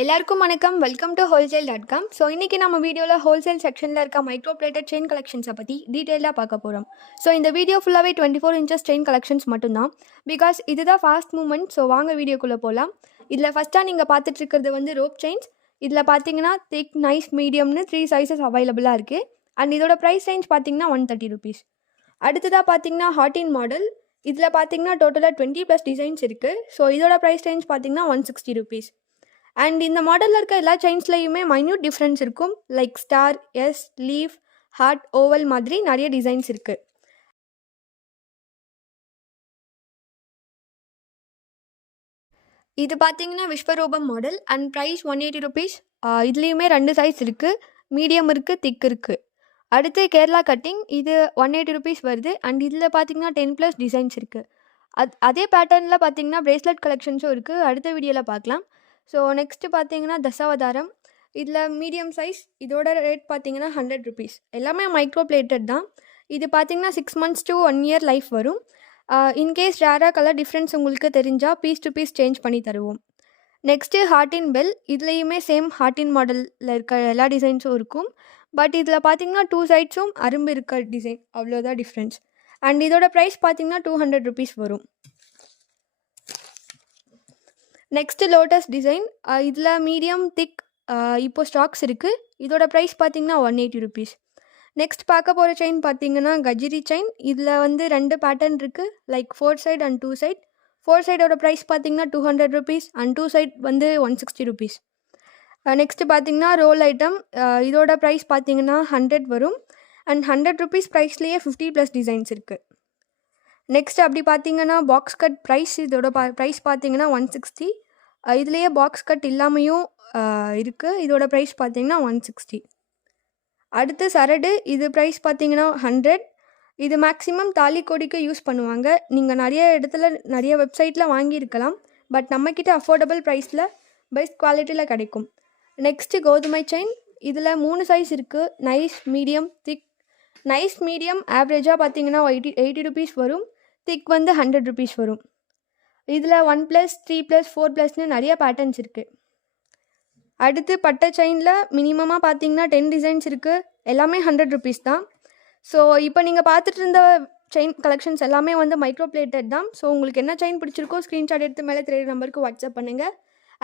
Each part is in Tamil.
எல்லாருக்கும் வணக்கம். Welcome to wholesale.com. ஸோ இன்றைக்கி நம்ம வீடியோவில் ஹோல்சேல் செக்ஷனில் இருக்க மைக்ரோ பிளேட்டட் செயின் கலெக்ஷன்ஸை பற்றி டீட்டெயிலாக பார்க்க போகிறோம். ஸோ இந்த வீடியோ ஃபுல்லாகவே 24 inches செயின் கலெக்ஷன்ஸ் மட்டும்தான். பிகாஸ் இதுதான் ஃபாஸ்ட் மூவ்மெண்ட். ஸோ வாங்க வீடியோக்குள்ளே போகலாம். இதில் ஃபஸ்ட்டாக நீங்கள் பார்த்துட்ருக்கிறது வந்து ரோப் செயின்ஸ். இதில் பார்த்தீங்கன்னா திக், நைஸ், மீடியம்னு 3 சைஸஸ் அவைலபிளாக இருக்குது. அண்ட் இதோட ப்ரைஸ் ரேஞ்ச் பார்த்தீங்கன்னா 130 rupees. அடுத்ததாக பார்த்தீங்கன்னா ஹாட்டின் மாடல். இதில் பார்த்தீங்கன்னா டோட்டலாக 20+ டிசைன்ஸ் இருக்குது. ஸோ இதோட ப்ரைஸ் ரேஞ்ச் பார்த்தீங்கன்னா 160 rupees. அண்ட் இந்த மாடலில் இருக்க எல்லா செயின்ஸ்லையுமே மைன்யூட் டிஃப்ரென்ஸ் இருக்கும். Like star, S, leaf, heart, oval மாதிரி நிறைய டிசைன்ஸ் இருக்குது. இது பார்த்தீங்கன்னா Vishwaroopam model and price 180 rupees. இதுலேயுமே 2 சைஸ் இருக்குது. மீடியம் இருக்குது, திக் இருக்குது. அடுத்து கேரளா கட்டிங். இது 180 rupees வருது. அண்ட் இதில் பார்த்தீங்கன்னா 10+ டிசைன்ஸ் இருக்குது. அதே பேட்டர்னில் பார்த்தீங்கன்னா பிரேஸ்லெட் கலெக்ஷன்ஸும் இருக்குது. அடுத்த வீடியோவில் பார்க்கலாம். ஸோ நெக்ஸ்ட்டு பார்த்தீங்கன்னா தசாவதாரம். இதில் மீடியம் சைஸ். இதோட ரேட் பார்த்தீங்கன்னா 100 rupees. எல்லாமே மைக்ரோ பிளேட்டட் தான். இது பார்த்தீங்கன்னா 6 months to 1 year லைஃப் வரும். இன்கேஸ் ரேராக கலர் டிஃப்ரென்ஸ் உங்களுக்கு தெரிஞ்சால் பீஸ் டு பீஸ் சேஞ்ச் பண்ணி தருவோம். Next heart bell. இதுலேயுமே சேம் ஹார்டின் மாடலில் இருக்க எல்லா டிசைன்ஸும் இருக்கும். பட் இதில் பார்த்தீங்கன்னா 2 சைட்ஸும் அரும்பு இருக்க டிசைன், அவ்வளோதான் டிஃப்ரென்ஸ். அண்ட் இதோட ப்ரைஸ் பார்த்தீங்கன்னா 200 rupees வரும். Next lotus design. இதில் மீடியம், திக் இப்போ ஸ்டாக்ஸ் இருக்குது. இதோட ப்ரைஸ் பார்த்தீங்கன்னா 180 rupees. நெக்ஸ்ட் பார்க்க போகிற செயின் பார்த்தீங்கன்னா கஜிரி செயின். இதில் வந்து 2 பேட்டர்ன் இருக்குது. Like 4 side and 2 side. 4 சைடோட ப்ரைஸ் பார்த்தீங்கன்னா 200 rupees அண்ட் 2 side வந்து 160 rupees. நெக்ஸ்ட்டு பார்த்தீங்கன்னா ரோல் ஐட்டம். இதோட ப்ரைஸ் பார்த்தீங்கன்னா 100 வரும். அண்ட் 100 rupees ப்ரைஸ்லேயே 50+ டிசைன்ஸ் இருக்குது. நெக்ஸ்ட் அப்படி பார்த்தீங்கன்னா பாக்ஸ் கட் ப்ரைஸ். இதோட ப்ரைஸ் பார்த்தீங்கன்னா 160. இதுலேயே பாக்ஸ் கட் இல்லாமையும் இருக்குது. இதோட ப்ரைஸ் பார்த்தீங்கன்னா 160. அடுத்து சரடு. இது ப்ரைஸ் பார்த்தீங்கன்னா 100. இது மேக்ஸிமம் தாலி கொடிக்கு யூஸ் பண்ணுவாங்க. நீங்கள் நிறைய இடத்துல நிறைய வெப்சைட்டில் வாங்கியிருக்கலாம். பட் நம்மக்கிட்ட அஃபோர்டபுள் ப்ரைஸில் பெஸ்ட் குவாலிட்டியில் கிடைக்கும். நெக்ஸ்ட்டு கோதுமை செயின். இதில் 3 சைஸ் இருக்குது. நைஸ், மீடியம், திக். நைஸ் மீடியம் ஆவரேஜாக பார்த்தீங்கன்னா 80 rupees வரும். திக் வந்து 100 rupees வரும். இதில் 1+, 3+, 4+ன்னு நிறைய பேட்டர்ன்ஸ் இருக்குது. அடுத்து பட்டை செயினில் மினிமமாக பார்த்தீங்கன்னா 10 டிசைன்ஸ் இருக்குது. எல்லாமே 100 rupees தான். ஸோ இப்போ நீங்கள் பார்த்துட்டு இருந்த செயின் கலெக்ஷன்ஸ் எல்லாமே வந்து மைக்ரோ பிளேட்டட் தான். ஸோ உங்களுக்கு என்ன செயின் பிடிச்சிருக்கோ ஸ்க்ரீன்ஷாட் எடுத்து மேலே தெரியுற நம்பருக்கு வாட்ஸ்அப் பண்ணுங்கள்.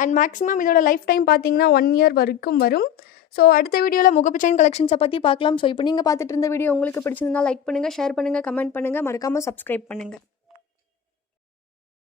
அண்ட் மேக்ஸிமம் இதோட லைஃப் டைம் பார்த்தீங்கன்னா 1 year வரைக்கும் வரும். ஸோ அடுத்த வீடியோவில் முகப்பு செயின் கலெக்ஷன்ஸை பற்றி பார்க்கலாம். ஸோ இப்போ நீங்கள் பார்த்துட்டு இருந்த வீடியோ உங்களுக்கு பிடிச்சிருந்தா லைக் பண்ணுங்கள், ஷேர் பண்ணுங்கள், கமெண்ட் பண்ணுங்கள், மறக்காமல் சப்ஸ்கிரைப் பண்ணுங்கள்.